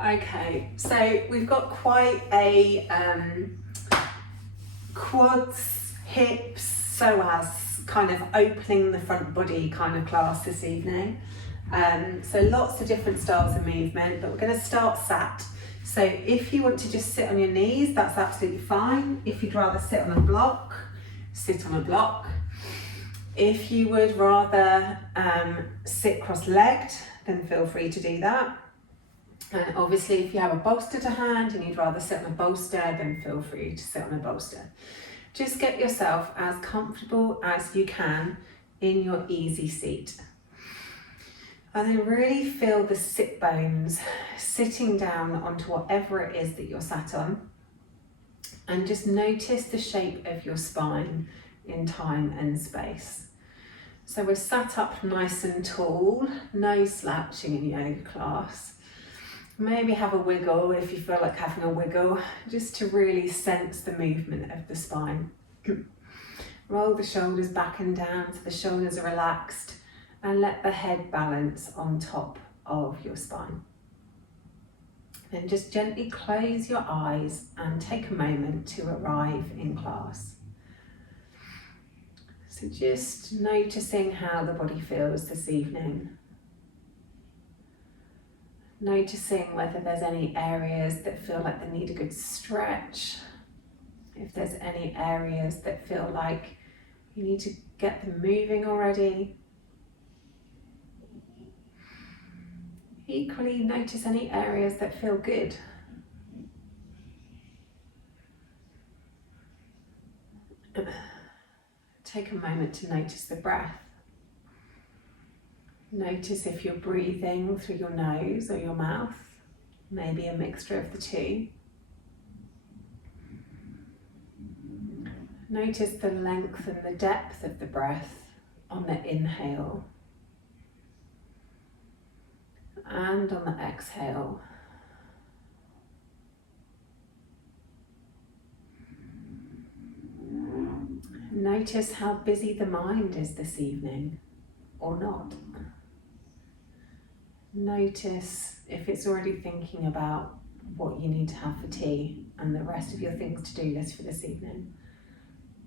Okay, so we've got quite a quads, hips, psoas kind of opening the front body kind of class this evening. So lots of different styles of movement, but we're going to start sat. So if you want to just sit on your knees, that's absolutely fine. If you'd rather sit on a block, sit on a block. If you would rather sit cross-legged, then feel free to do that. And obviously if you have a bolster to hand and you'd rather sit on a bolster, then feel free to sit on a bolster. Just get yourself as comfortable as you can in your easy seat. And then really feel the sit bones sitting down onto whatever it is that you're sat on. And just notice the shape of your spine in time and space. So we're sat up nice and tall, no slouching in yoga class. Maybe have a wiggle if you feel like having a wiggle, just to really sense the movement of the spine. Roll the shoulders back and down so the shoulders are relaxed, and let the head balance on top of your spine. Then just gently close your eyes and take a moment to arrive in class. So just noticing how the body feels this evening. Noticing whether there's any areas that feel like they need a good stretch. If there's any areas that feel like you need to get them moving already. Equally, notice any areas that feel good. Take a moment to notice the breath. Notice if you're breathing through your nose or your mouth, maybe a mixture of the two. Notice the length and the depth of the breath on the inhale and on the exhale. Notice how busy the mind is this evening, or not. Notice if it's already thinking about what you need to have for tea and the rest of your things to do list for this evening,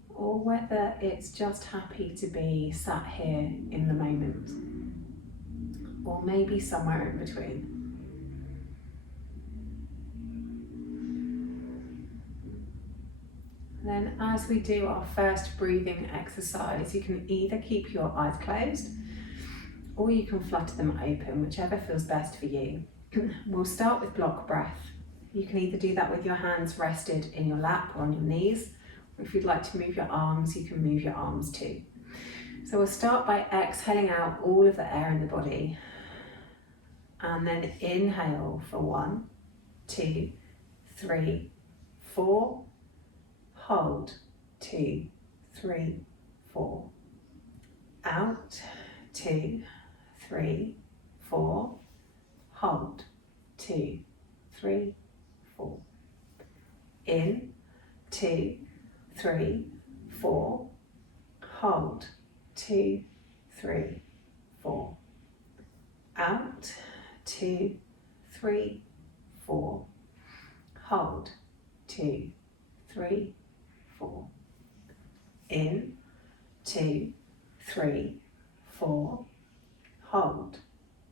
or whether it's just happy to be sat here in the moment, or maybe somewhere in between. Then as we do our first breathing exercise, you can either keep your eyes closed or you can flutter them open, whichever feels best for you. We'll start with block breath. You can either do that with your hands rested in your lap or on your knees, or if you'd like to move your arms, you can move your arms too. So we'll start by exhaling out all of the air in the body, and then inhale for 1, 2, 3, 4. Hold, 2, 3, 4. Out, 2, 3, 4. Hold, 2, 3, 4. In, 2, 3, 4. Hold, 2, 3, 4. Out, 2, 3, 4. Hold, 2, 3, 4. In, 2, 3, 4. Hold,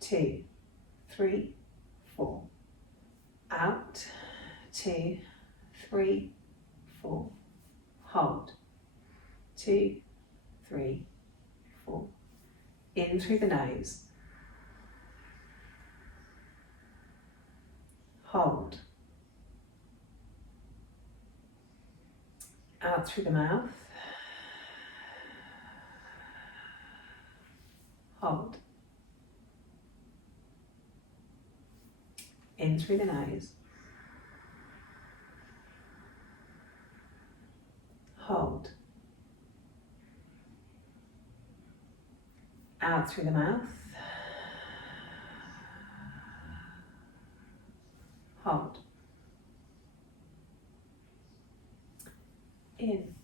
2, 3, 4. Out, 2, 3, 4. Hold, 2, 3, 4. In through the nose. Hold. Out through the mouth. Hold. In through the nose. Hold. Out through the mouth. Hold. In.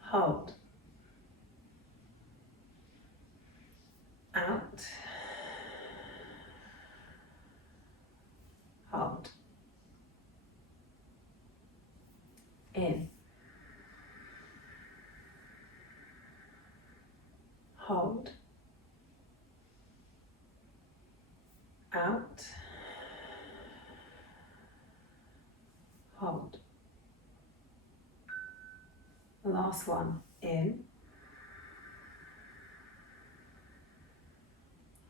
Hold. In. Hold. Out. Hold. The last one. In.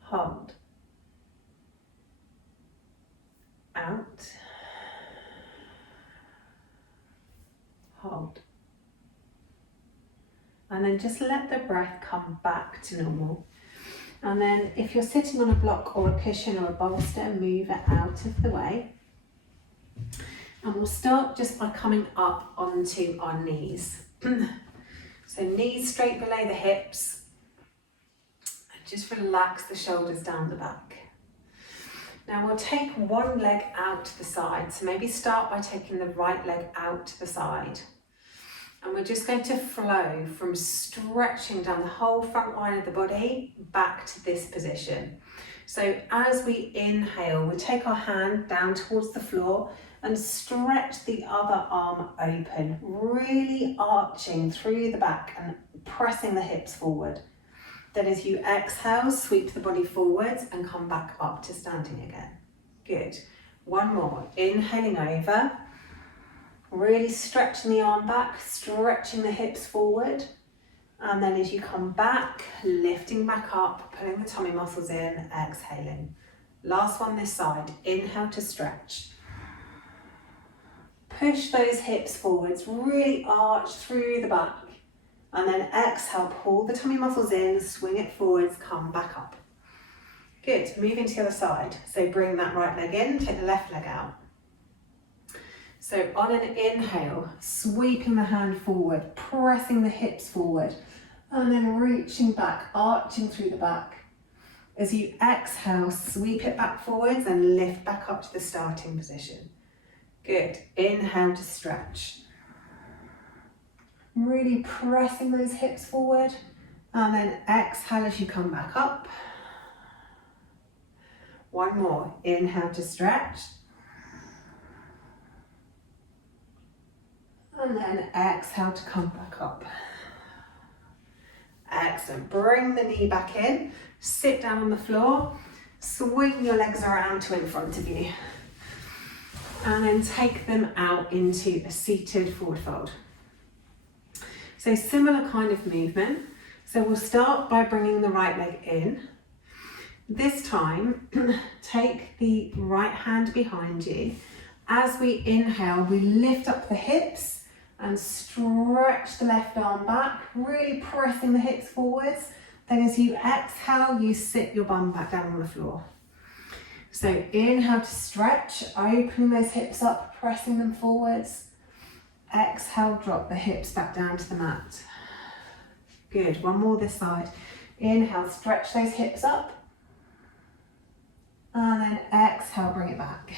Hold. Out. Hold. And then just let the breath come back to normal. And then if you're sitting on a block or a cushion or a bolster, move it out of the way. And we'll start just by coming up onto our knees. So knees straight below the hips. Just relax the shoulders down the back. Now we'll take one leg out to the side. So maybe start by taking the right leg out to the side. And we're just going to flow from stretching down the whole front line of the body back to this position. So as we inhale, we take our hand down towards the floor and stretch the other arm open, really arching through the back and pressing the hips forward. Then as you exhale, sweep the body forwards and come back up to standing again. Good. One more. Inhaling over. Really stretching the arm back, stretching the hips forward. And then as you come back, lifting back up, pulling the tummy muscles in, exhaling. Last one this side. Inhale to stretch. Push those hips forwards, really arch through the back. And then exhale, pull the tummy muscles in, swing it forwards, come back up. Good, moving to the other side. So bring that right leg in, take the left leg out. So on an inhale, sweeping the hand forward, pressing the hips forward, and then reaching back, arching through the back. As you exhale, sweep it back forwards and lift back up to the starting position. Good, inhale to stretch. Really pressing those hips forward, and then exhale as you come back up. One more, inhale to stretch. And then exhale to come back up. Excellent, bring the knee back in, sit down on the floor, swing your legs around to in front of you. And then take them out into a seated forward fold. So similar kind of movement. So we'll start by bringing the right leg in. This time, take the right hand behind you. As we inhale, we lift up the hips and stretch the left arm back, really pressing the hips forwards. Then as you exhale, you sit your bum back down on the floor. So inhale to stretch, opening those hips up, pressing them forwards. Exhale, drop the hips back down to the mat. Good, one more this side. Inhale, stretch those hips up. And then exhale, bring it back.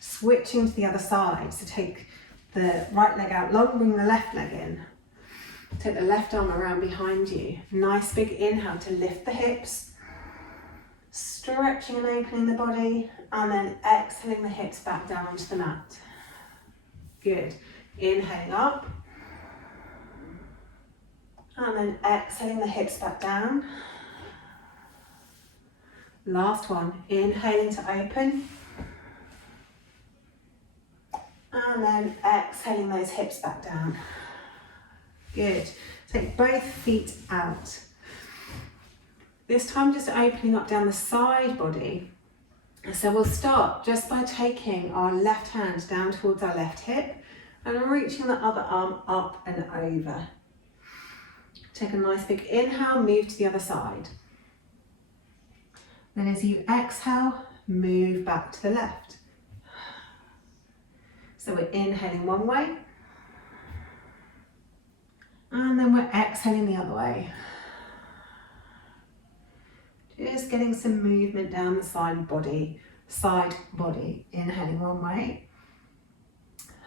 Switching to the other side. So take the right leg out long, bring the left leg in. Take the left arm around behind you. Nice big inhale to lift the hips. Stretching and opening the body. And then exhaling the hips back down onto the mat. Good. Inhaling up. And then exhaling the hips back down. Last one. Inhaling to open. And then exhaling those hips back down. Good. Take both feet out. This time just opening up down the side body. So we'll start just by taking our left hand down towards our left hip and reaching the other arm up and over. Take a nice big inhale, move to the other side. Then as you exhale, move back to the left. So we're inhaling one way, and then we're exhaling the other way. Just getting some movement down the side body. Inhaling one way,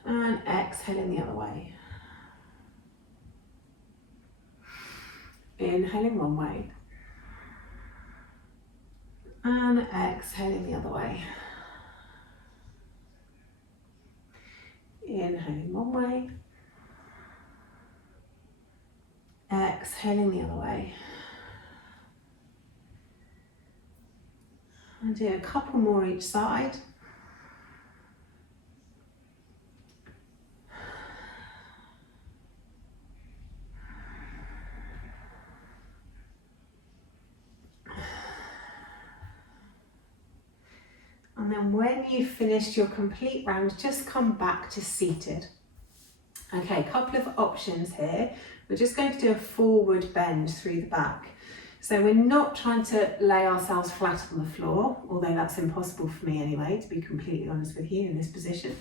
and exhaling the other way. Inhaling one way, and exhaling the other way. Inhaling one way. Exhaling the other way. I'll do a couple more each side. And then when you've finished your complete round, just come back to seated. Okay, a couple of options here. We're just going to do a forward bend through the back. So we're not trying to lay ourselves flat on the floor, although that's impossible for me anyway, to be completely honest with you in this position.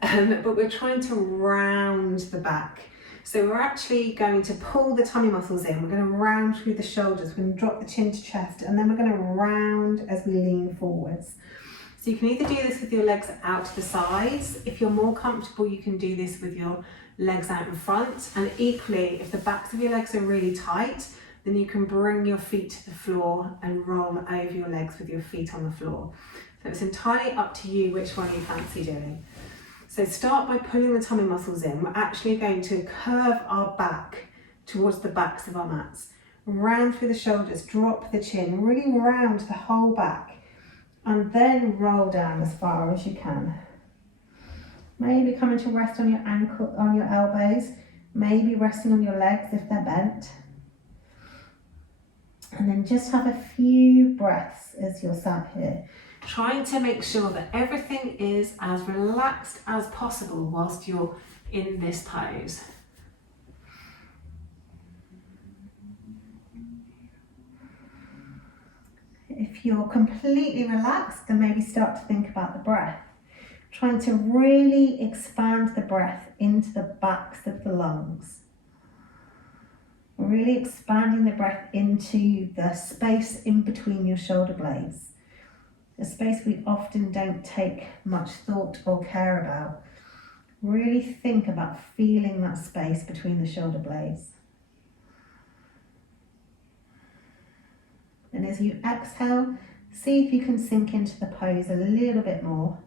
But we're trying to round the back. So we're actually going to pull the tummy muscles in. We're going to round through the shoulders. We're going to drop the chin to chest, and then we're going to round as we lean forwards. So you can either do this with your legs out to the sides. If you're more comfortable, you can do this with your legs out in front. And equally, if the backs of your legs are really tight, then you can bring your feet to the floor and roll over your legs with your feet on the floor. So it's entirely up to you which one you fancy doing. So start by pulling the tummy muscles in. We're actually going to curve our back towards the backs of our mats. Round through the shoulders, drop the chin, really round the whole back. And then roll down as far as you can. Maybe coming to rest on your ankle, on your elbows, maybe resting on your legs if they're bent. And then just have a few breaths as you're sat here, trying to make sure that everything is as relaxed as possible whilst you're in this pose. If you're completely relaxed, then maybe start to think about the breath. Trying to really expand the breath into the backs of the lungs. Really expanding the breath into the space in between your shoulder blades. A space we often don't take much thought or care about. Really think about feeling that space between the shoulder blades. And as you exhale, see if you can sink into the pose a little bit more.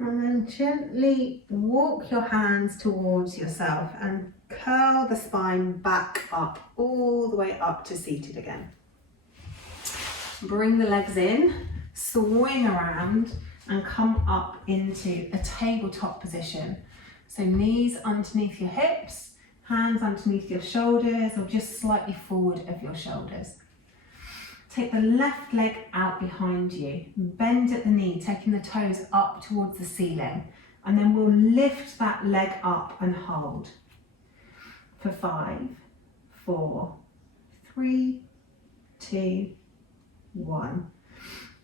And then gently walk your hands towards yourself and curl the spine back up, all the way up to seated again. Bring the legs in, swing around and come up into a tabletop position. So knees underneath your hips, hands underneath your shoulders or just slightly forward of your shoulders. Take the left leg out behind you, bend at the knee, taking the toes up towards the ceiling, and then we'll lift that leg up and hold. For 5, 4, 3, 2, 1.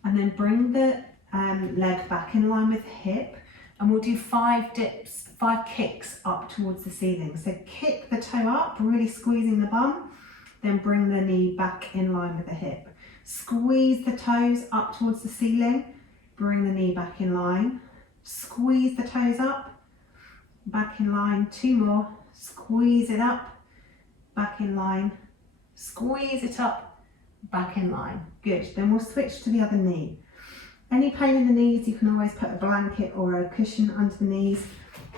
And then bring the leg back in line with the hip, and we'll do 5 dips, 5 kicks up towards the ceiling. So kick the toe up, really squeezing the bum, then bring the knee back in line with the hip. Squeeze the toes up towards the ceiling, bring the knee back in line, squeeze the toes up, back in line, 2 more, squeeze it up, back in line, squeeze it up, back in line. Good, then we'll switch to the other knee. Any pain in the knees, you can always put a blanket or a cushion under the knees,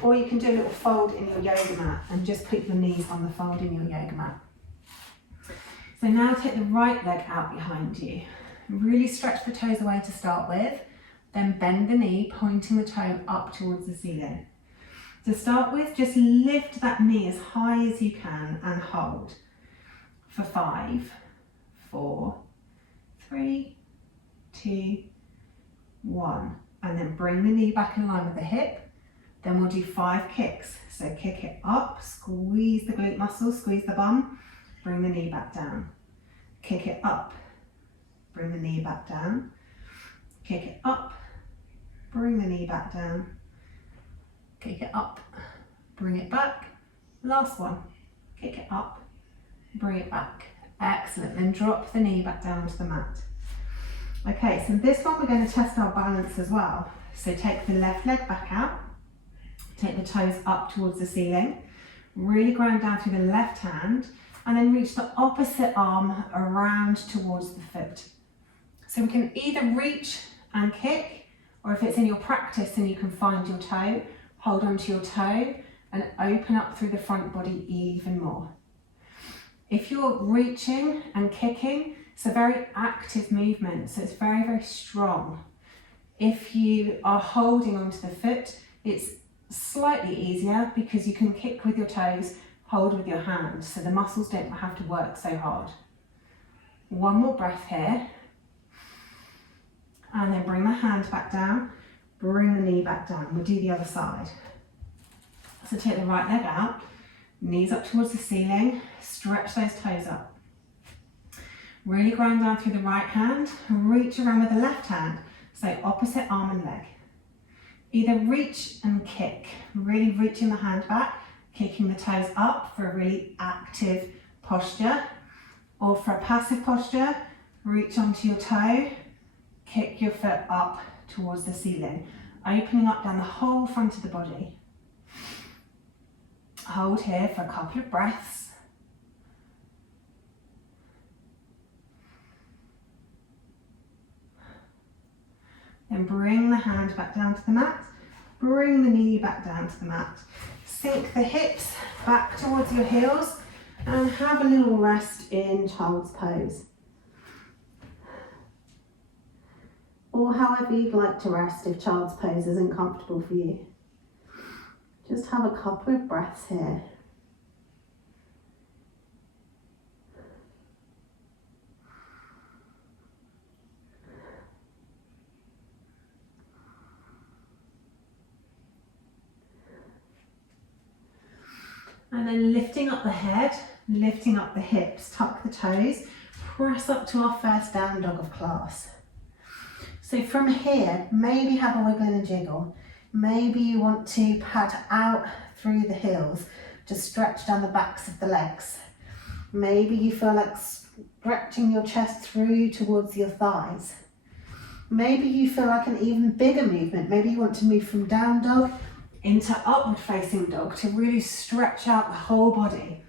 or you can do a little fold in your yoga mat and just put your knees on the fold in your yoga mat. So now take the right leg out behind you. Really stretch the toes away to start with, then bend the knee, pointing the toe up towards the ceiling. To start with, just lift that knee as high as you can and hold. For 5, 4, 3, 2, 1. And then bring the knee back in line with the hip. Then we'll do 5 kicks. So kick it up, squeeze the glute muscles, squeeze the bum. Bring the knee back down. Kick it up. Bring the knee back down. Kick it up. Bring the knee back down. Kick it up. Bring it back. Last one. Kick it up, bring it back. Excellent. Then drop the knee back down onto the mat. Okay, so this one we're going to test our balance as well. So take the left leg back out, take the toes up towards the ceiling, really ground down through the left hand, and then reach the opposite arm around towards the foot. So we can either reach and kick, or if it's in your practice and you can find your toe, hold onto your toe and open up through the front body even more. If you're reaching and kicking, it's a very active movement, so it's very, very strong. If you are holding onto the foot, it's slightly easier because you can kick with your toes, hold with your hands, so the muscles don't have to work so hard. One more breath here. And then bring the hand back down, bring the knee back down. We'll do the other side. So take the right leg out, knees up towards the ceiling, stretch those toes up. Really ground down through the right hand, reach around with the left hand, so opposite arm and leg. Either reach and kick, really reaching the hand back, kicking the toes up for a really active posture, or for a passive posture, reach onto your toe, kick your foot up towards the ceiling, opening up down the whole front of the body. Hold here for a couple of breaths. Then bring the hand back down to the mat, bring the knee back down to the mat. Sink the hips back towards your heels and have a little rest in child's pose. Or however you'd like to rest if child's pose isn't comfortable for you. Just have a couple of breaths here. And then lifting up the head, lifting up the hips, tuck the toes, press up to our first down dog of class. So from here, maybe have a wiggle and a jiggle. Maybe you want to pad out through the heels, just stretch down the backs of the legs. Maybe you feel like stretching your chest through towards your thighs. Maybe you feel like an even bigger movement. Maybe you want to move from down dog into upward facing dog to really stretch out the whole body.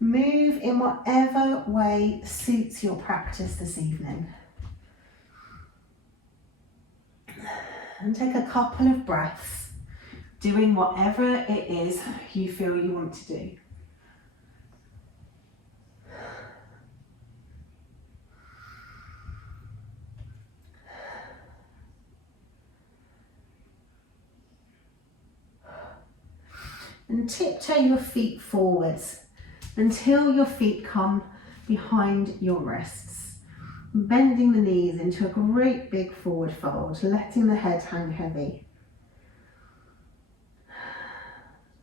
Move in whatever way suits your practice this evening. And take a couple of breaths, doing whatever it is you feel you want to do. And tiptoe your feet forwards until your feet come behind your wrists. Bending the knees into a great big forward fold, letting the head hang heavy.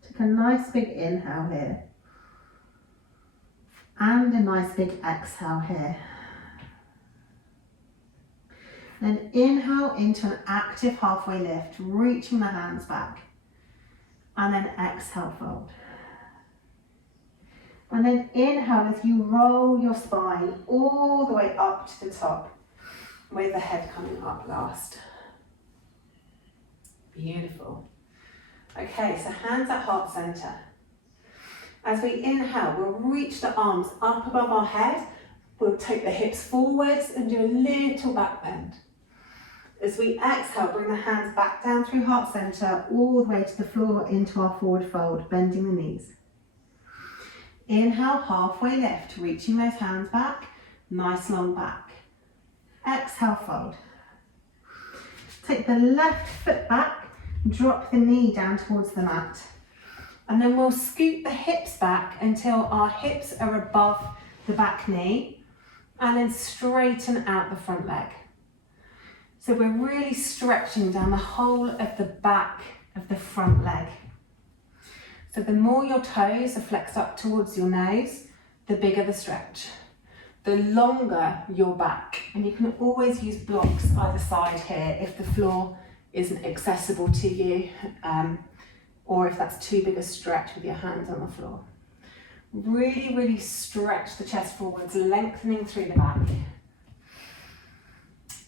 Take a nice big inhale here. And a nice big exhale here. Then inhale into an active halfway lift, reaching the hands back. And then exhale, fold. And then inhale as you roll your spine all the way up to the top, with the head coming up last. Beautiful. Okay, so hands at heart center. As we inhale, we'll reach the arms up above our head. We'll take the hips forwards and do a little back bend. As we exhale, bring the hands back down through heart center, all the way to the floor into our forward fold, bending the knees. Inhale, halfway lift, reaching those hands back, nice long back. Exhale, fold. Take the left foot back, drop the knee down towards the mat. And then we'll scoot the hips back until our hips are above the back knee, and then straighten out the front leg. So we're really stretching down the whole of the back of the front leg. So the more your toes are flexed up towards your nose, the bigger the stretch. The longer your back, and you can always use blocks either side here if the floor isn't accessible to you, or if that's too big a stretch with your hands on the floor. Really, really stretch the chest forwards, lengthening through the back.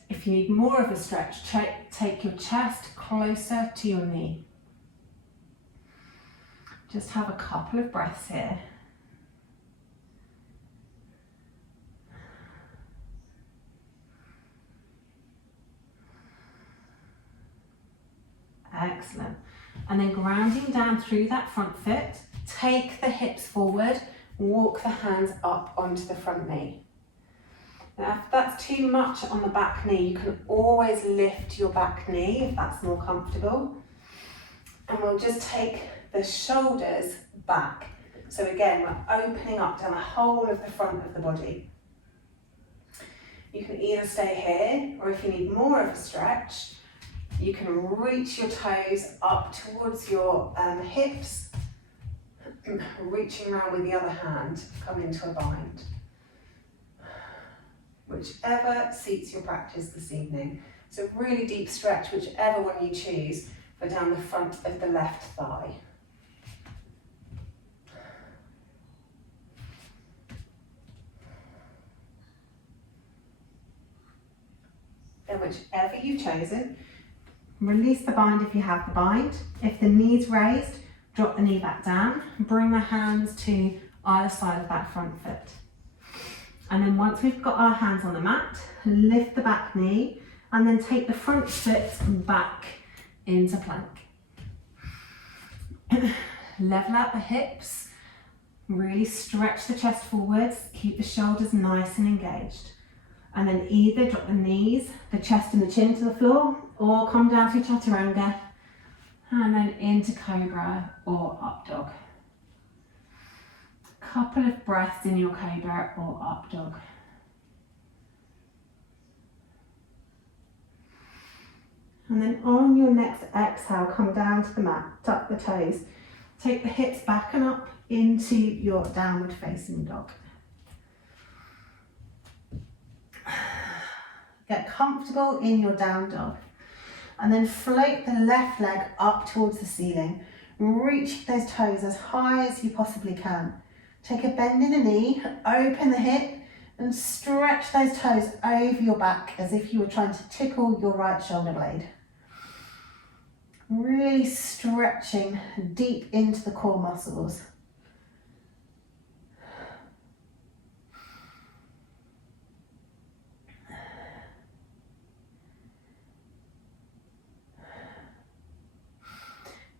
If you need more of a stretch, take your chest closer to your knee. Just have a couple of breaths here. Excellent. And then grounding down through that front foot, take the hips forward, walk the hands up onto the front knee. Now, if that's too much on the back knee, you can always lift your back knee if that's more comfortable. And we'll just take the shoulders back. So again, we're opening up down the whole of the front of the body. You can either stay here, or if you need more of a stretch, you can reach your toes up towards your hips, reaching around with the other hand, come into a bind. Whichever suits your practice this evening. So really deep stretch, whichever one you choose, for down the front of the left thigh. Then whichever you've chosen, release the bind if you have the bind. If the knee's raised, drop the knee back down, bring the hands to either side of that front foot. And then once we've got our hands on the mat, lift the back knee and then take the front foot back into plank. Level out the hips, really stretch the chest forwards, keep the shoulders nice and engaged. And then either drop the knees, the chest and the chin to the floor, or come down to chaturanga, and then into cobra or up dog. Couple of breaths in your cobra or up dog. And then on your next exhale, come down to the mat, tuck the toes, take the hips back and up into your downward facing dog. Get comfortable in your down dog. And then float the left leg up towards the ceiling. Reach those toes as high as you possibly can. Take a bend in the knee, open the hip, and stretch those toes over your back as if you were trying to tickle your right shoulder blade. Really stretching deep into the core muscles.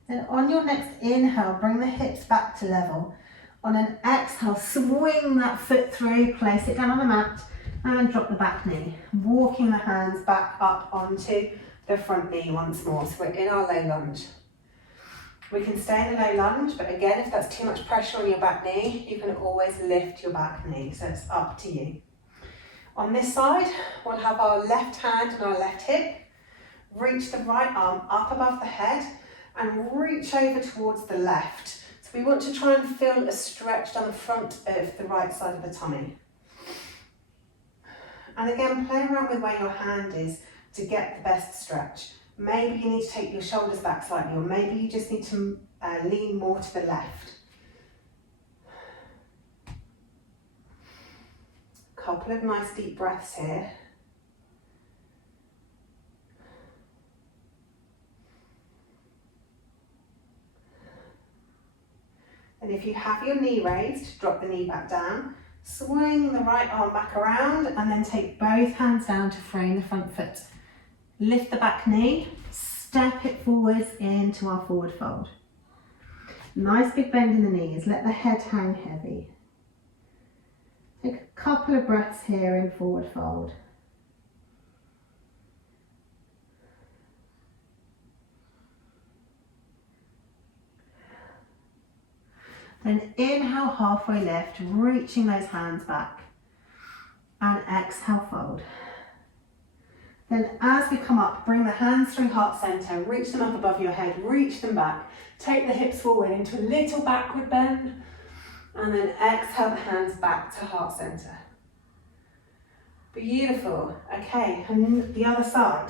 Then on your next inhale, bring the hips back to level. On an exhale, swing that foot through, place it down on the mat and drop the back knee. Walking the hands back up onto the front knee once more. So we're in our low lunge. We can stay in the low lunge, but again, if that's too much pressure on your back knee, you can always lift your back knee. So it's up to you. On this side, we'll have our left hand and our left hip. Reach the right arm up above the head and reach over towards the left. So we want to try and feel a stretch down the front of the right side of the tummy. And again, play around with where your hand is to get the best stretch. Maybe you need to take your shoulders back slightly, or maybe you just need to lean more to the left. Couple of nice deep breaths here. And if you have your knee raised, drop the knee back down, swing the right arm back around, and then take both hands down to frame the front foot. Lift the back knee, step it forwards into our forward fold. Nice big bend in the knees, let the head hang heavy. Take a couple of breaths here in forward fold. Then inhale, halfway lift, reaching those hands back. And exhale, fold. Then as we come up, bring the hands through heart center, reach them up above your head, reach them back. Take the hips forward into a little backward bend. And then exhale the hands back to heart center. Beautiful. Okay, and the other side.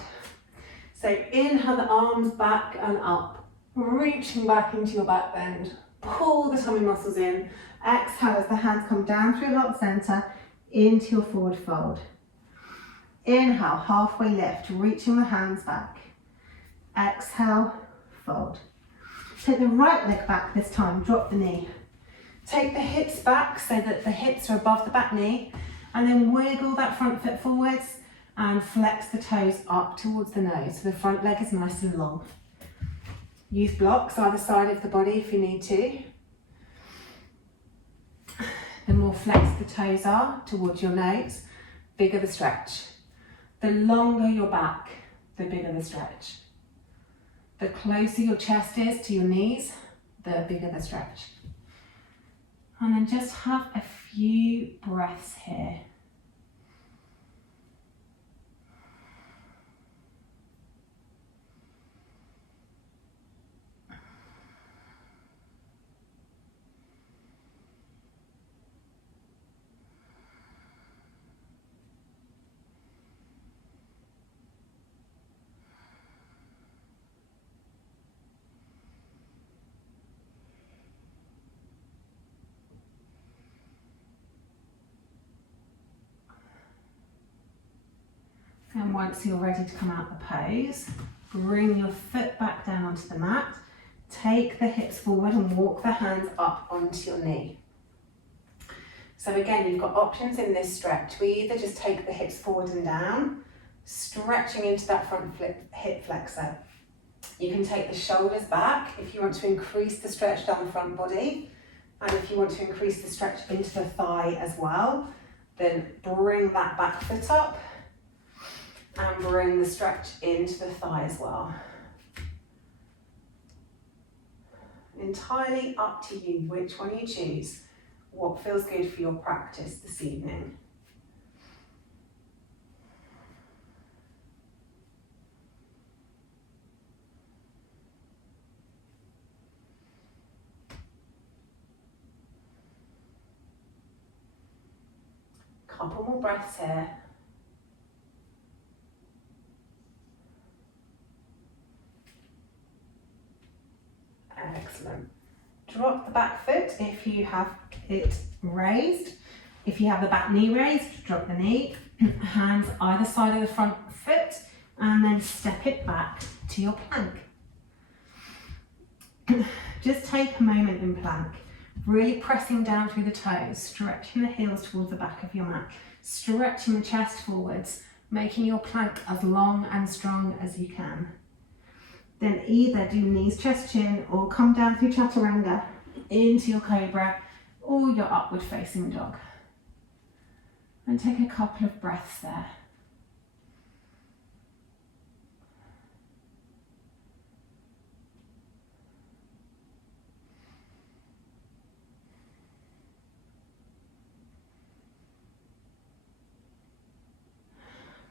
So inhale the arms back and up. Reaching back into your back bend. Pull the tummy muscles in. Exhale as the hands come down through heart center into your forward fold. Inhale, halfway lift, reaching the hands back. Exhale, fold. Take the right leg back this time, drop the knee. Take the hips back so that the hips are above the back knee, and then wiggle that front foot forwards and flex the toes up towards the nose so the front leg is nice and long. Use blocks either side of the body if you need to. The more flexed the toes are towards your nose, bigger the stretch. The longer your back, the bigger the stretch. The closer your chest is to your knees, the bigger the stretch. And then just have a few breaths here. And once you're ready to come out the pose, bring your foot back down onto the mat, take the hips forward and walk the hands up onto your knee. So again, you've got options in this stretch. We either just take the hips forward and down, stretching into that front hip flexor. You can take the shoulders back if you want to increase the stretch down the front body, and if you want to increase the stretch into the thigh as well, then bring that back foot up and bring the stretch into the thigh as well. Entirely up to you which one you choose, what feels good for your practice this evening. Couple more breaths here. Excellent. Drop the back foot if you have it raised. If you have the back knee raised, drop the knee. Hands either side of the front foot, and then step it back to your plank. Just take a moment in plank, really pressing down through the toes, stretching the heels towards the back of your mat, stretching the chest forwards, making your plank as long and strong as you can. Then either do knees, chest, chin, or come down through chaturanga into your cobra or your upward facing dog. And take a couple of breaths there.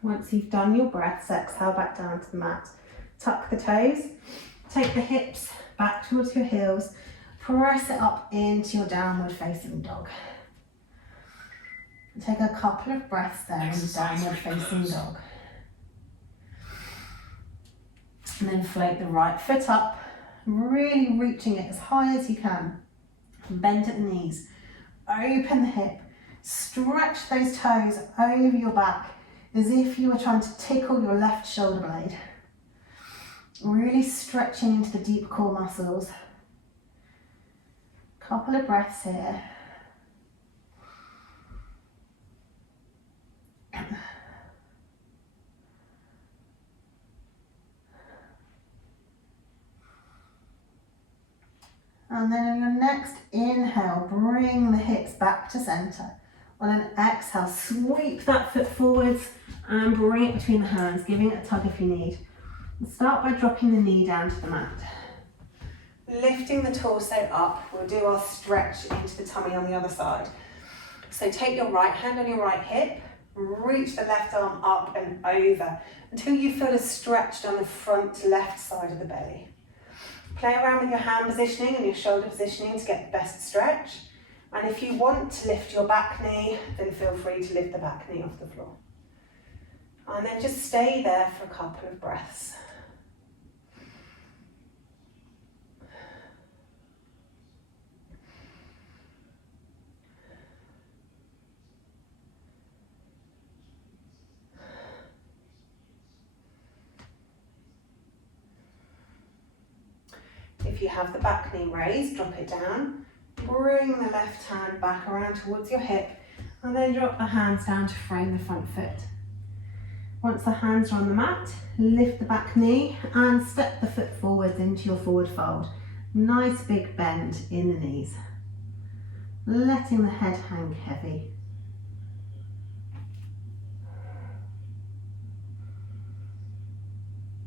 Once you've done your breaths, exhale back down to the mat. Tuck the toes, take the hips back towards your heels, press it up into your downward facing dog. Take a couple of breaths there in downward facing dog. And then float the right foot up, really reaching it as high as you can. Bend at the knees, open the hip, stretch those toes over your back as if you were trying to tickle your left shoulder blade. Really stretching into the deep core muscles. Couple of breaths here. And then on your next inhale, bring the hips back to center. On an exhale, sweep that foot forwards and bring it between the hands, giving it a tug if you need. Start by dropping the knee down to the mat. Lifting the torso up, we'll do our stretch into the tummy on the other side. So take your right hand on your right hip, reach the left arm up and over until you feel a stretch down the front left side of the belly. Play around with your hand positioning and your shoulder positioning to get the best stretch. And if you want to lift your back knee, then feel free to lift the back knee off the floor. And then just stay there for a couple of breaths. if you have the back knee raised, drop it down. Bring the left hand back around towards your hip and then drop the hands down to frame the front foot. Once the hands are on the mat, lift the back knee and step the foot forwards into your forward fold. Nice big bend in the knees. Letting the head hang heavy.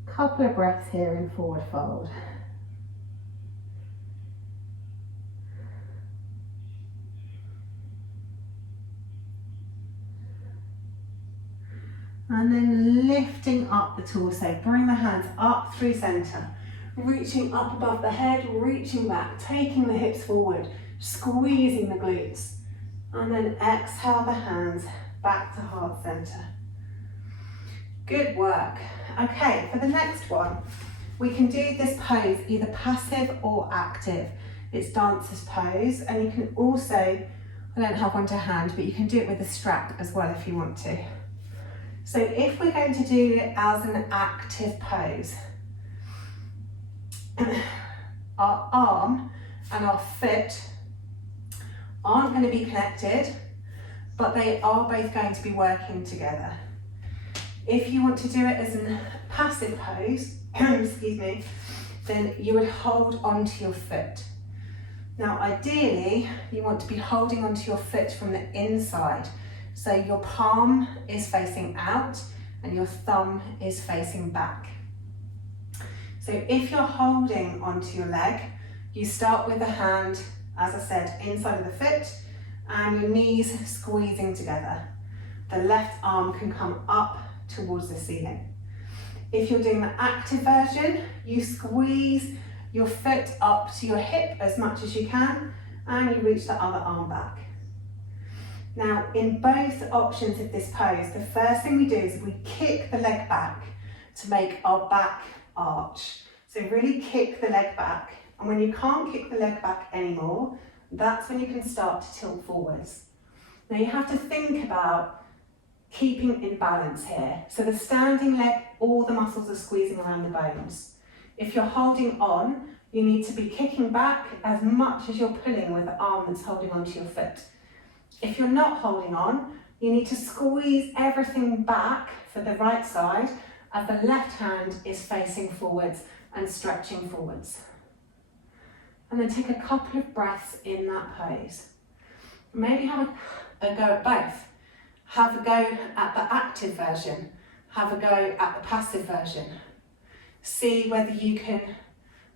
Couple of breaths here in forward fold. And then lifting up the torso, bring the hands up through center, reaching up above the head, reaching back, taking the hips forward, squeezing the glutes, and then exhale the hands back to heart center. Good work. Okay, for the next one, we can do this pose either passive or active. It's dancer's pose, and you can also, I don't have one to hand, but you can do it with a strap as well if you want to. So if we're going to do it as an active pose, our arm and our foot aren't going to be connected, but they are both going to be working together. If you want to do it as a passive pose, excuse me, then you would hold onto your foot. Now ideally, you want to be holding onto your foot from the inside. So your palm is facing out and your thumb is facing back. So if you're holding onto your leg, you start with the hand, as I said, inside of the foot and your knees squeezing together. The left arm can come up towards the ceiling. If you're doing the active version, you squeeze your foot up to your hip as much as you can and you reach the other arm back. Now, in both options of this pose, the first thing we do is we kick the leg back to make our back arch. So really kick the leg back, and when you can't kick the leg back anymore, that's when you can start to tilt forwards. Now you have to think about keeping in balance here. So the standing leg, all the muscles are squeezing around the bones. If you're holding on, you need to be kicking back as much as you're pulling with the arm that's holding onto your foot. If you're not holding on, you need to squeeze everything back for the right side as the left hand is facing forwards and stretching forwards. And then take a couple of breaths in that pose. Maybe have a go at both. Have a go at the active version. Have a go at the passive version. See whether you can,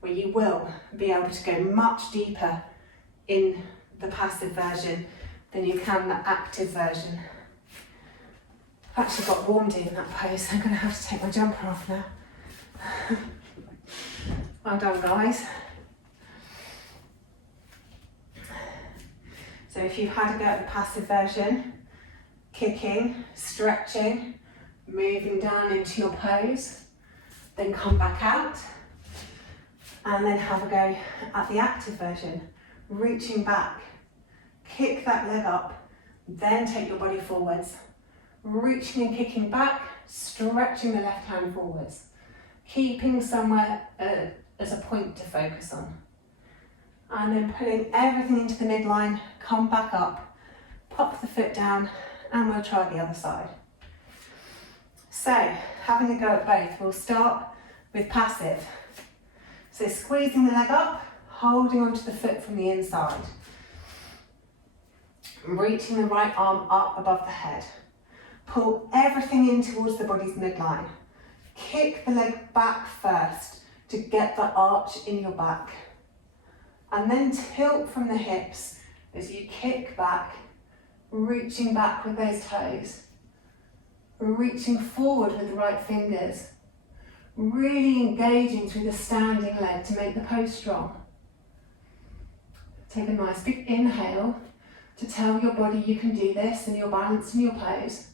or you will, be able to go much deeper in the passive version than you can the active version. I've actually got warm doing that pose, so I'm going to have to take my jumper off now. Well done, guys. So if you've had a go at the passive version, kicking, stretching, moving down into your pose, then come back out, and then have a go at the active version, reaching back, kick that leg up, then take your body forwards, reaching and kicking back, stretching the left hand forwards, keeping somewhere as a point to focus on. And then pulling everything into the midline, come back up, pop the foot down, and we'll try the other side. So, having a go at both, we'll start with passive. So squeezing the leg up, holding onto the foot from the inside. Reaching the right arm up above the head. Pull everything in towards the body's midline. Kick the leg back first to get the arch in your back. And then tilt from the hips as you kick back, reaching back with those toes. Reaching forward with the right fingers. Really engaging through the standing leg to make the pose strong. Take a nice big inhale to tell your body you can do this and you're balanced in your pose.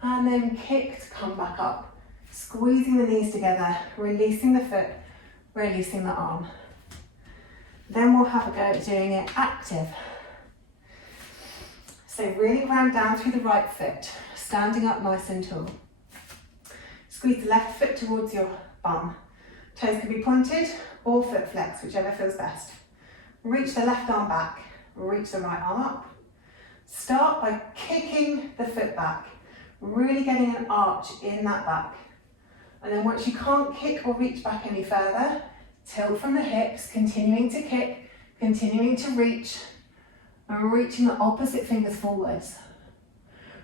And then kick to come back up. Squeezing the knees together, releasing the foot, releasing the arm. Then we'll have a go at doing it active. So really ground down through the right foot, standing up nice and tall. Squeeze the left foot towards your bum. Toes can be pointed or foot flexed, whichever feels best. Reach the left arm back, reach the right arm up. Start by kicking the foot back, really getting an arch in that back. And then once you can't kick or reach back any further, tilt from the hips, continuing to kick, continuing to reach, and reaching the opposite fingers forwards.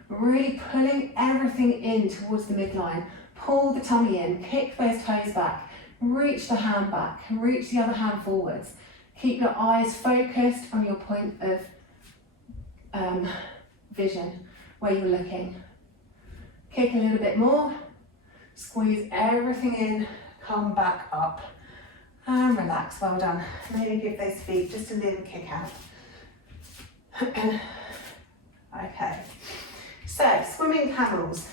Really pulling everything in towards the midline. Pull the tummy in, kick those toes back, reach the hand back, reach the other hand forwards. Keep your eyes focused on your point of vision, where you're looking. Kick a little bit more, squeeze everything in, come back up, and relax, well done. Maybe give those feet just a little kick out. Okay, so swimming camels.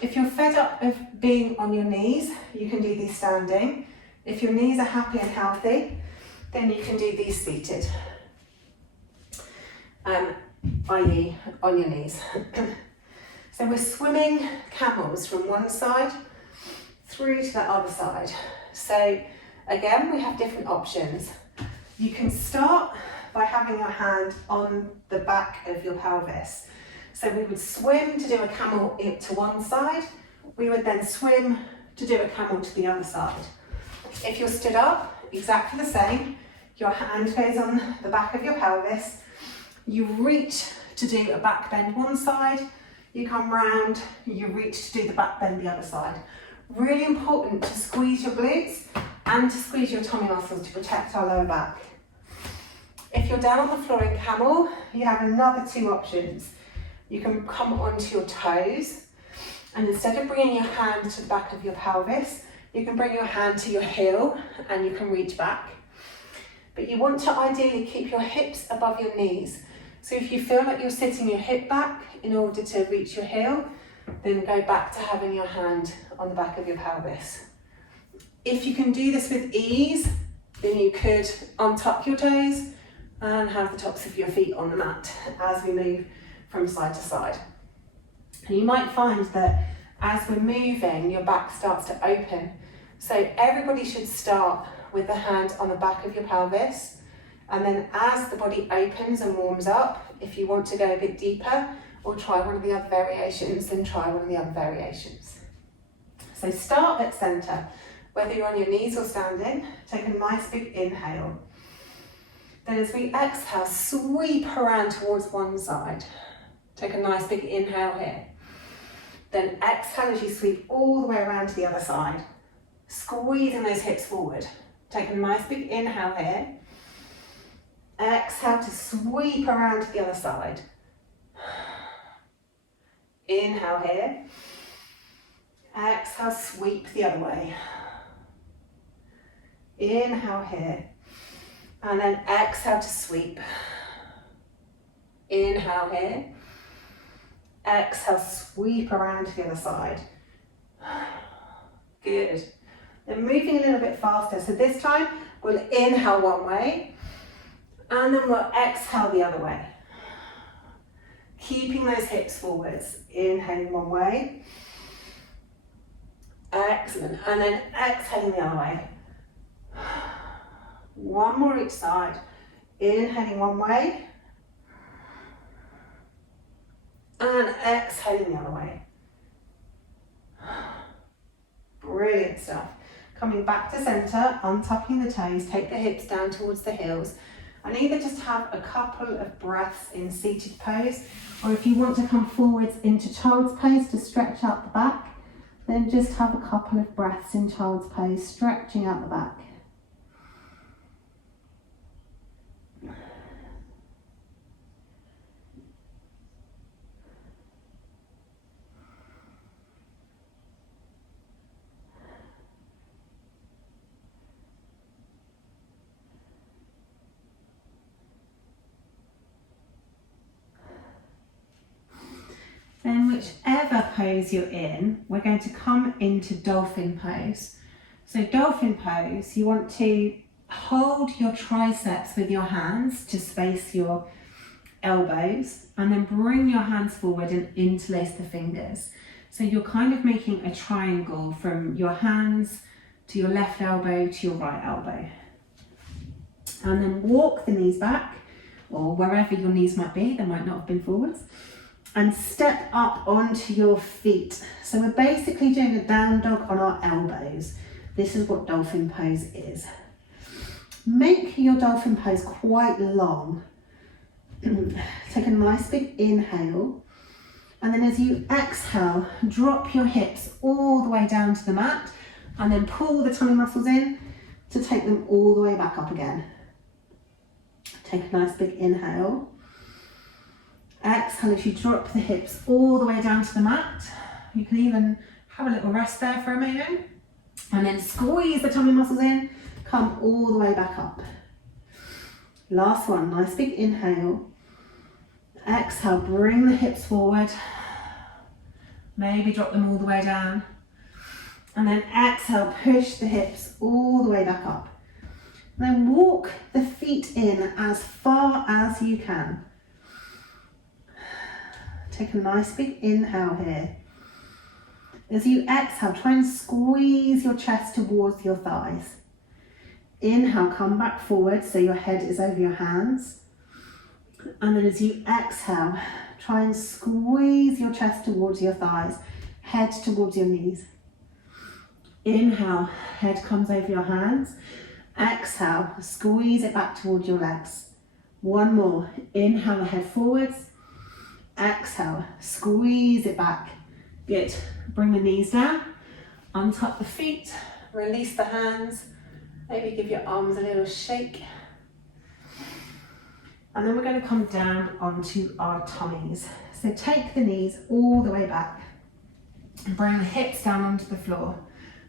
If you're fed up of being on your knees, you can do these standing. If your knees are happy and healthy, then you can do these seated, i.e. on your knees. So we're swimming camels from one side through to the other side. So again, we have different options. You can start by having your hand on the back of your pelvis. So we would swim to do a camel to one side. We would then swim to do a camel to the other side. If you're stood up, exactly the same. Your hand goes on the back of your pelvis. You reach to do a back bend one side. You come round, you reach to do the back bend the other side. Really important to squeeze your glutes and to squeeze your tummy muscles to protect our lower back. If you're down on the floor in camel, you have another two options. You can come onto your toes, and instead of bringing your hand to the back of your pelvis, you can bring your hand to your heel and you can reach back. But you want to ideally keep your hips above your knees. So if you feel like you're sitting your hip back in order to reach your heel, then go back to having your hand on the back of your pelvis. If you can do this with ease, then you could untuck your toes and have the tops of your feet on the mat as we move from side to side. And you might find that as we're moving, your back starts to open. So everybody should start with the hand on the back of your pelvis. And then as the body opens and warms up, if you want to go a bit deeper or try one of the other variations, then try one of the other variations. So start at center. Whether you're on your knees or standing, take a nice big inhale. Then as we exhale, sweep around towards one side. Take a nice big inhale here. Then exhale as you sweep all the way around to the other side. Squeezing those hips forward. Take a nice big inhale here. Exhale to sweep around to the other side. Inhale here. Exhale, sweep the other way. Inhale here. And then exhale to sweep. Inhale here. Exhale, sweep around to the other side. Good. Then moving a little bit faster. So this time we'll inhale one way and then we'll exhale the other way. Keeping those hips forwards. Inhaling one way. Excellent. And then exhaling the other way. One more each side. Inhaling one way. And exhaling the other way. Brilliant stuff. Coming back to center, untucking the toes, take the hips down towards the heels, and either just have a couple of breaths in seated pose, or if you want to come forwards into child's pose to stretch out the back, then just have a couple of breaths in child's pose, stretching out the back. Then whichever pose you're in, we're going to come into dolphin pose. So dolphin pose, you want to hold your triceps with your hands to space your elbows, and then bring your hands forward and interlace the fingers. So you're kind of making a triangle from your hands to your left elbow to your right elbow. And then walk the knees back, or wherever your knees might be, they might not have been forwards, and step up onto your feet. So we're basically doing a down dog on our elbows. This is what dolphin pose is. Make your dolphin pose quite long. Take a nice big inhale, and then as you exhale, drop your hips all the way down to the mat, and then pull the tummy muscles in to take them all the way back up again. Take a nice big inhale. Exhale as you drop the hips all the way down to the mat. You can even have a little rest there for a moment. And then squeeze the tummy muscles in, come all the way back up. Last one, nice big inhale. Exhale, bring the hips forward. Maybe drop them all the way down. And then exhale, push the hips all the way back up. Then walk the feet in as far as you can. Take a nice big inhale here. As you exhale, try and squeeze your chest towards your thighs. Inhale, come back forward so your head is over your hands. And then as you exhale, try and squeeze your chest towards your thighs, head towards your knees. Inhale, head comes over your hands. Exhale, squeeze it back towards your legs. One more. Inhale the head forwards. Exhale, squeeze it back. Good. Bring the knees down. Untuck the feet. Release the hands. Maybe give your arms a little shake. And then we're going to come down onto our tummies. So take the knees all the way back. And bring the hips down onto the floor.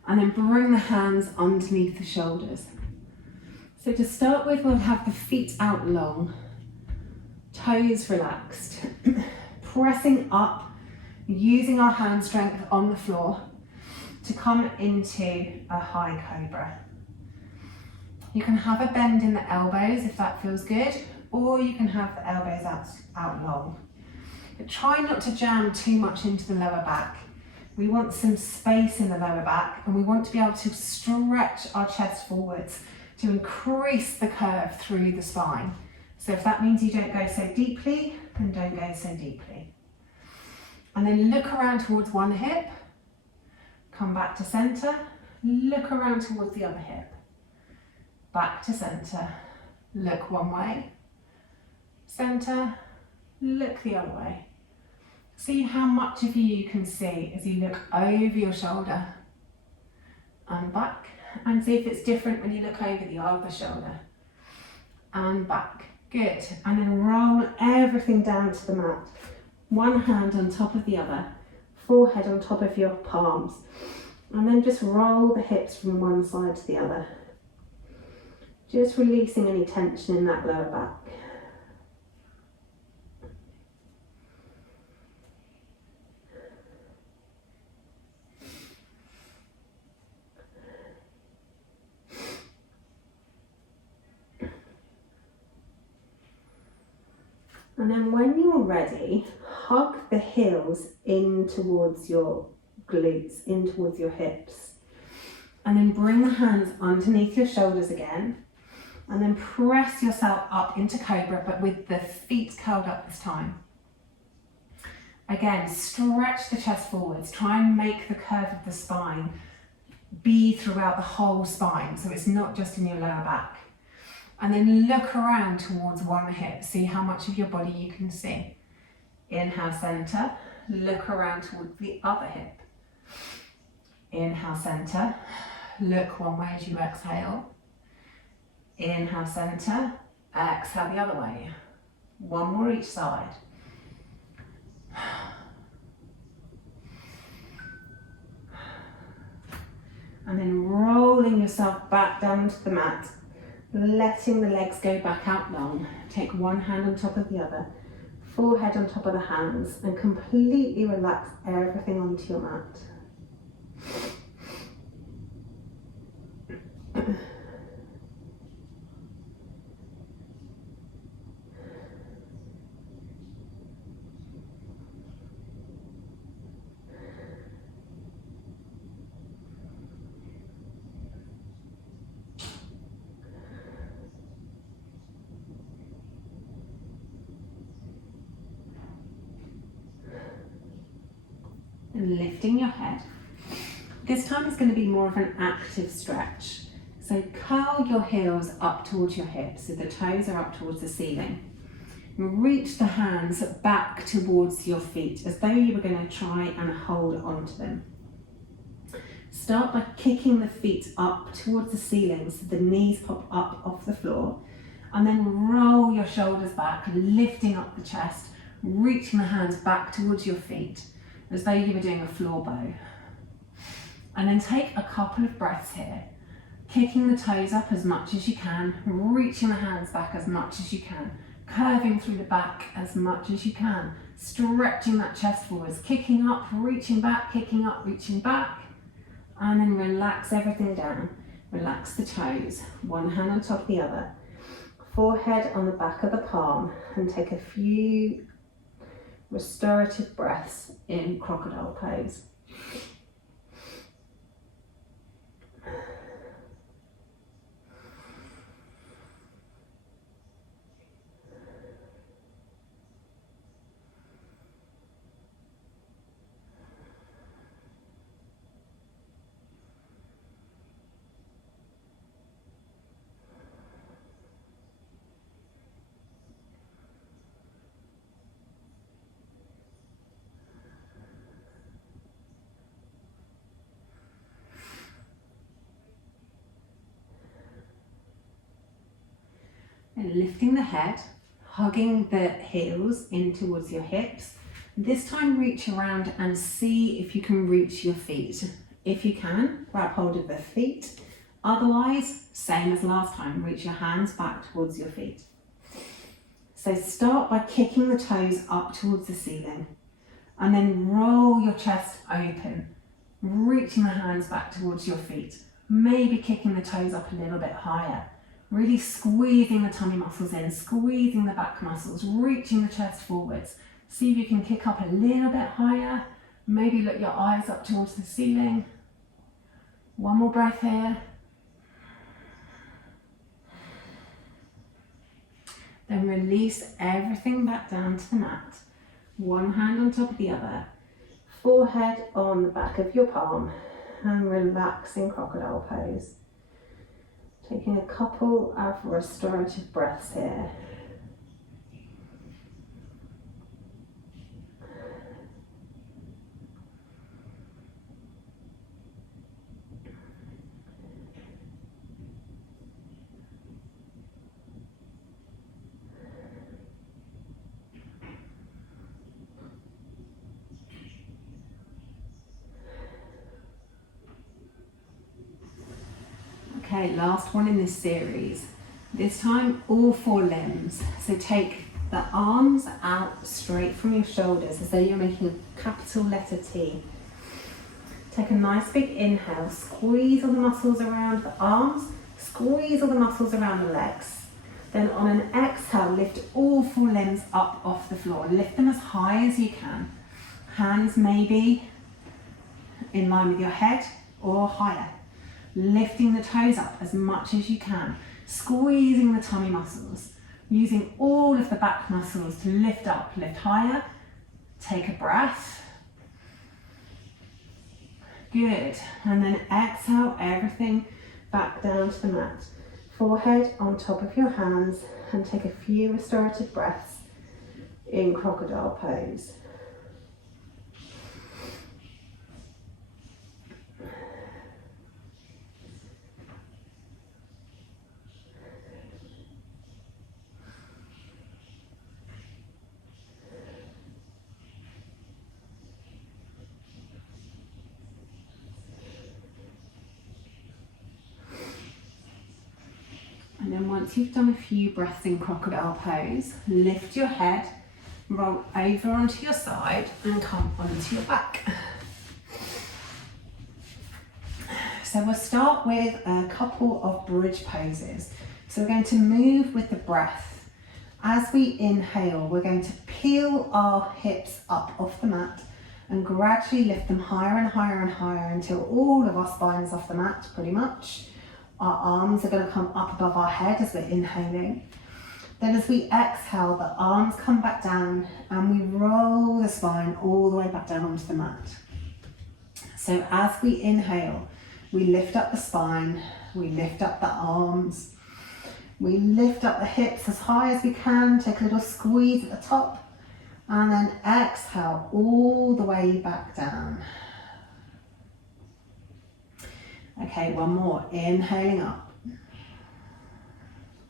And then bring the hands underneath the shoulders. So to start with, we'll have the feet out long, toes relaxed, pressing up, using our hand strength on the floor to come into a high cobra. You can have a bend in the elbows if that feels good, or you can have the elbows out long. But try not to jam too much into the lower back. We want some space in the lower back, and we want to be able to stretch our chest forwards to increase the curve through the spine. So if that means you don't go so deeply, then don't go so deeply. And then look around towards one hip, come back to center, look around towards the other hip, back to center, look one way, center, look the other way. See how much of you can see as you look over your shoulder and back. And see if it's different when you look over the other shoulder. And back. Good. And then roll everything down to the mat. One hand on top of the other. Forehead on top of your palms. And then just roll the hips from one side to the other. Just releasing any tension in that lower back. And then when you're ready, hug the heels in towards your glutes, in towards your hips. And then bring the hands underneath your shoulders again. And then press yourself up into cobra, but with the feet curled up this time. Again, stretch the chest forwards. Try and make the curve of the spine be throughout the whole spine, so it's not just in your lower back. And then look around towards one hip. See how much of your body you can see. Inhale, center. Look around towards the other hip. Inhale, center. Look one way as you exhale. Inhale, center. Exhale the other way. One more each side. And then rolling yourself back down to the mat. Letting the legs go back out long. Take one hand on top of the other, forehead on top of the hands, and completely relax everything onto your mat. lifting your head. This time is going to be more of an active stretch. So curl your heels up towards your hips, so the toes are up towards the ceiling. Reach the hands back towards your feet as though you were going to try and hold onto them. Start by kicking the feet up towards the ceiling so the knees pop up off the floor, and then roll your shoulders back, lifting up the chest, reaching the hands back towards your feet as though you were doing a floor bow. And then take a couple of breaths here, kicking the toes up as much as you can, reaching the hands back as much as you can, curving through the back as much as you can, stretching that chest forwards, kicking up, reaching back, kicking up, reaching back, and then relax everything down. Relax the toes, one hand on top of the other, forehead on the back of the palm, and take a few restorative breaths in crocodile pose. And lifting the head, hugging the heels in towards your hips. This time reach around and see if you can reach your feet. If you can, grab hold of the feet. Otherwise, same as last time, reach your hands back towards your feet. So start by kicking the toes up towards the ceiling, and then roll your chest open, reaching the hands back towards your feet. Maybe kicking the toes up a little bit higher. Really squeezing the tummy muscles in, squeezing the back muscles, reaching the chest forwards. See if you can kick up a little bit higher. Maybe look your eyes up towards the ceiling. One more breath here. Then release everything back down to the mat. One hand on top of the other. Forehead on the back of your palm, and relax in crocodile pose. Taking a couple of restorative breaths here. Okay, last one in this series. This time, all four limbs. So take the arms out straight from your shoulders as though you're making a capital letter T. Take a nice big inhale, squeeze all the muscles around the arms, squeeze all the muscles around the legs. Then on an exhale, lift all four limbs up off the floor. Lift them as high as you can. Hands maybe in line with your head or higher. Lifting the toes up as much as you can, squeezing the tummy muscles, using all of the back muscles to lift up, lift higher. Take a breath. Good. And then exhale everything back down to the mat. Forehead on top of your hands, and take a few restorative breaths in crocodile pose. And then once you've done a few breaths in crocodile pose, lift your head, roll over onto your side and come onto your back. So we'll start with a couple of bridge poses. So we're going to move with the breath. As we inhale, we're going to peel our hips up off the mat and gradually lift them higher and higher and higher until all of our spine is off the mat, pretty much. Our arms are going to come up above our head as we're inhaling. Then as we exhale, the arms come back down and we roll the spine all the way back down onto the mat. So as we inhale, we lift up the spine, we lift up the arms, we lift up the hips as high as we can, take a little squeeze at the top, and then exhale all the way back down. Okay, one more, inhaling up.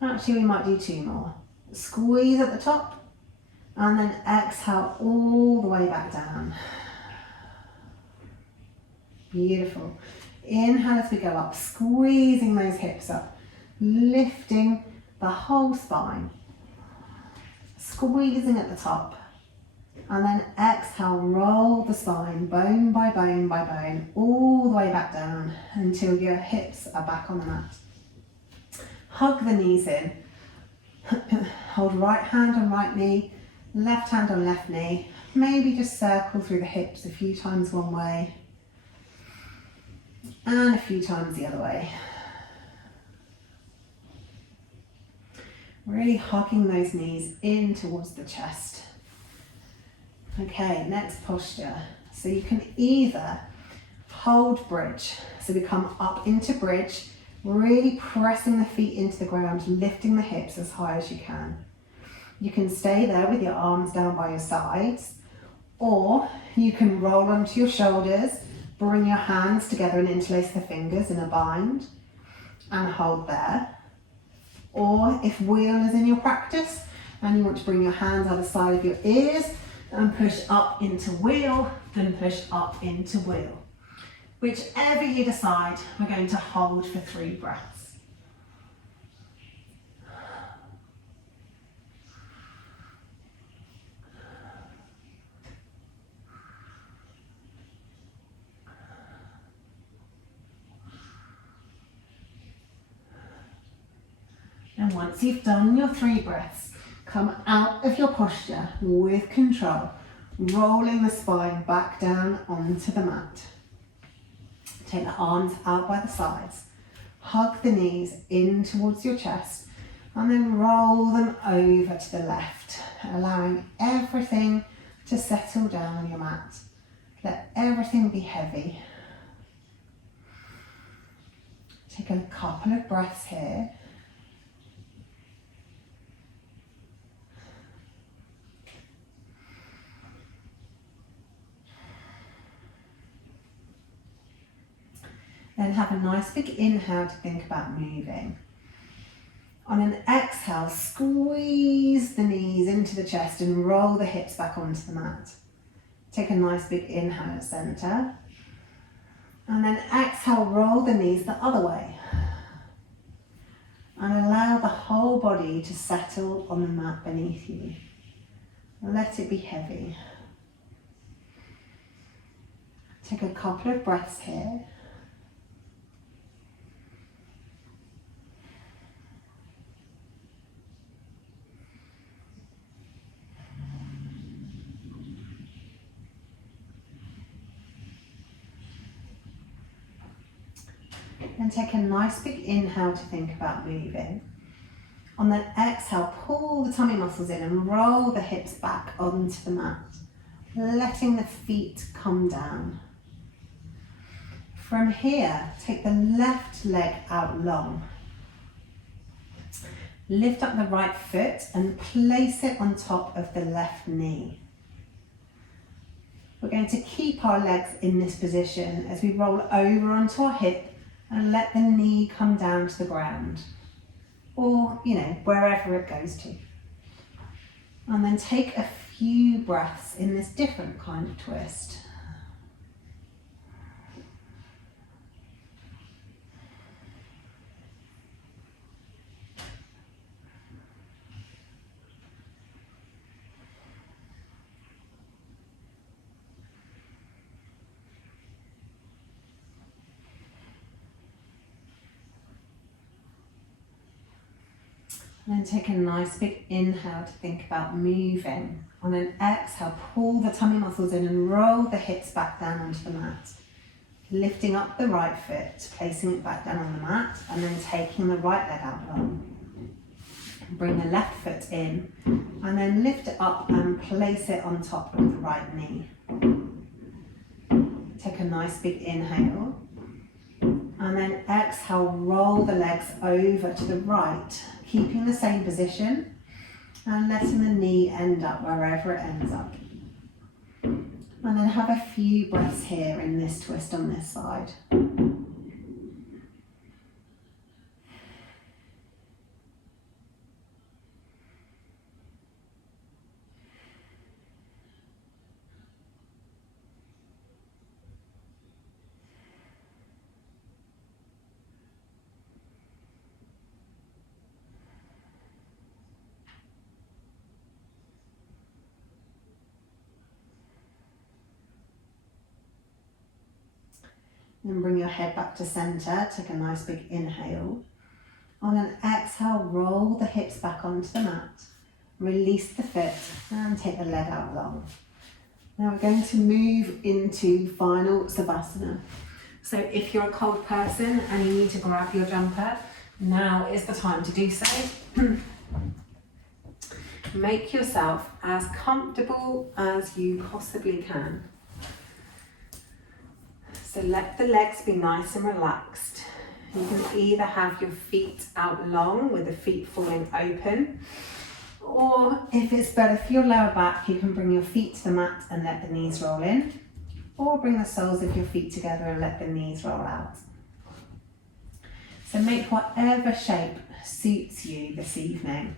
Actually, we might do two more. Squeeze at the top, and then exhale all the way back down. Beautiful. Inhale as we go up, squeezing those hips up, lifting the whole spine, squeezing at the top, and then exhale, roll the spine bone by bone by bone, all the way back down until your hips are back on the mat. Hug the knees in, hold right hand on right knee, left hand on left knee, maybe just circle through the hips a few times one way, and a few times the other way. Really hugging those knees in towards the chest. Okay, next posture. So you can either hold bridge, so we come up into bridge, really pressing the feet into the ground, lifting the hips as high as you can. You can stay there with your arms down by your sides, or you can roll onto your shoulders, bring your hands together and interlace the fingers in a bind and hold there. Or if wheel is in your practice and you want to bring your hands either side of your ears and push up into wheel, then push up into wheel. Whichever you decide, we're going to hold for 3 breaths. And once you've done your 3 breaths, come out of your posture with control, rolling the spine back down onto the mat. Take the arms out by the sides, hug the knees in towards your chest, and then roll them over to the left, allowing everything to settle down on your mat. Let everything be heavy. Take a couple of breaths here. Then have a nice big inhale to think about moving. On an exhale, squeeze the knees into the chest and roll the hips back onto the mat. Take a nice big inhale at center. And then exhale, roll the knees the other way. And allow the whole body to settle on the mat beneath you. Let it be heavy. Take a couple of breaths here. And take a nice big inhale to think about moving. On the exhale, pull the tummy muscles in and roll the hips back onto the mat, letting the feet come down. From here, take the left leg out long. Lift up the right foot and place it on top of the left knee. We're going to keep our legs in this position as we roll over onto our hip and let the knee come down to the ground, or, wherever it goes to. And then take a few breaths in this different kind of twist. And then take a nice big inhale to think about moving. On an exhale, pull the tummy muscles in and roll the hips back down onto the mat. Lifting up the right foot, placing it back down on the mat, and then taking the right leg out long. Bring the left foot in, and then lift it up and place it on top of the right knee. Take a nice big inhale. And then exhale, roll the legs over to the right, keeping the same position and letting the knee end up wherever it ends up. And then have a few breaths here in this twist on this side. Then bring your head back to center, take a nice big inhale. On an exhale, roll the hips back onto the mat, release the foot and take the leg out long. Now we're going to move into final Savasana. So if you're a cold person and you need to grab your jumper, now is the time to do so. Make yourself as comfortable as you possibly can. So let the legs be nice and relaxed. You can either have your feet out long with the feet falling open, or if it's better for your lower back, you can bring your feet to the mat and let the knees roll in, or bring the soles of your feet together and let the knees roll out. So make whatever shape suits you this evening,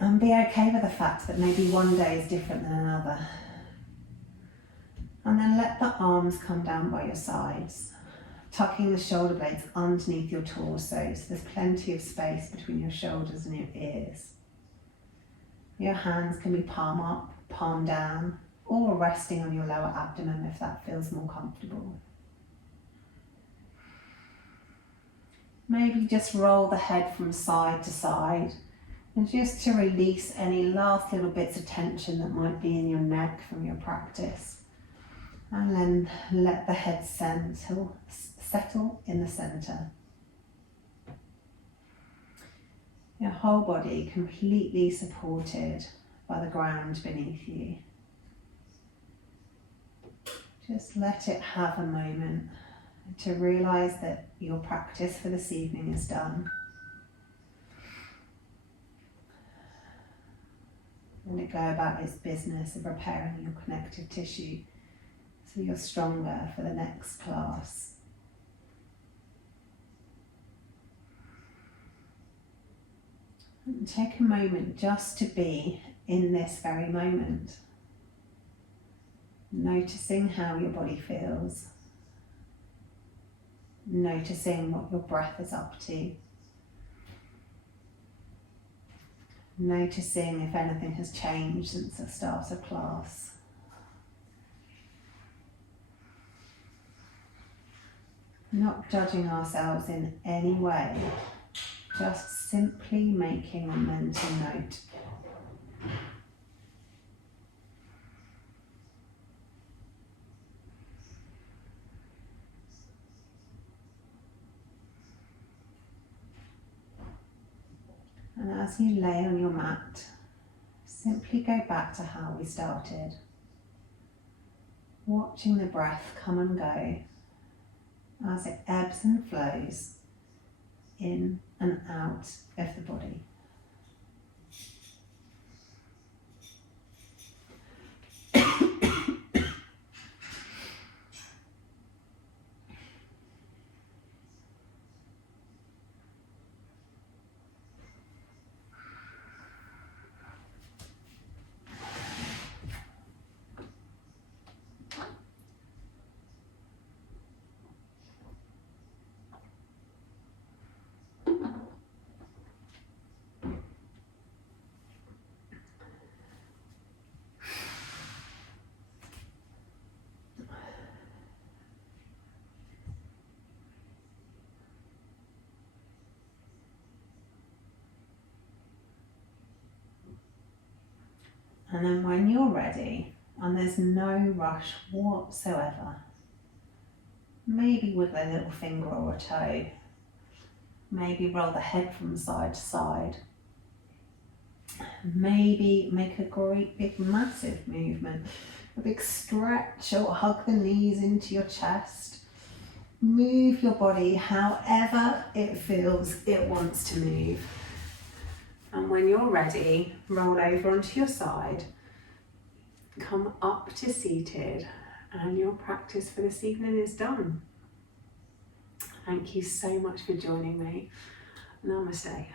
and be okay with the fact that maybe one day is different than another. And then let the arms come down by your sides, tucking the shoulder blades underneath your torso so there's plenty of space between your shoulders and your ears. Your hands can be palm up, palm down, or resting on your lower abdomen if that feels more comfortable. Maybe just roll the head from side to side, and just to release any last little bits of tension that might be in your neck from your practice. And then let the head settle in the center. Your whole body completely supported by the ground beneath you. Just let it have a moment to realize that your practice for this evening is done. And it go about its business of repairing your connective tissue so you're stronger for the next class. And take a moment just to be in this very moment, noticing how your body feels, noticing what your breath is up to, noticing if anything has changed since the start of class. Not judging ourselves in any way, just simply making a mental note. And as you lay on your mat, simply go back to how we started, watching the breath come and go as it ebbs and flows in and out of the body. And then when you're ready, and there's no rush whatsoever, maybe wiggle a little finger or a toe, maybe roll the head from side to side, maybe make a great big massive movement a big stretch or hug the knees into your chest. Move your body however it feels it wants to move. And when you're ready, roll over onto your side, come up to seated, and your practice for this evening is done. Thank you so much for joining me. Namaste.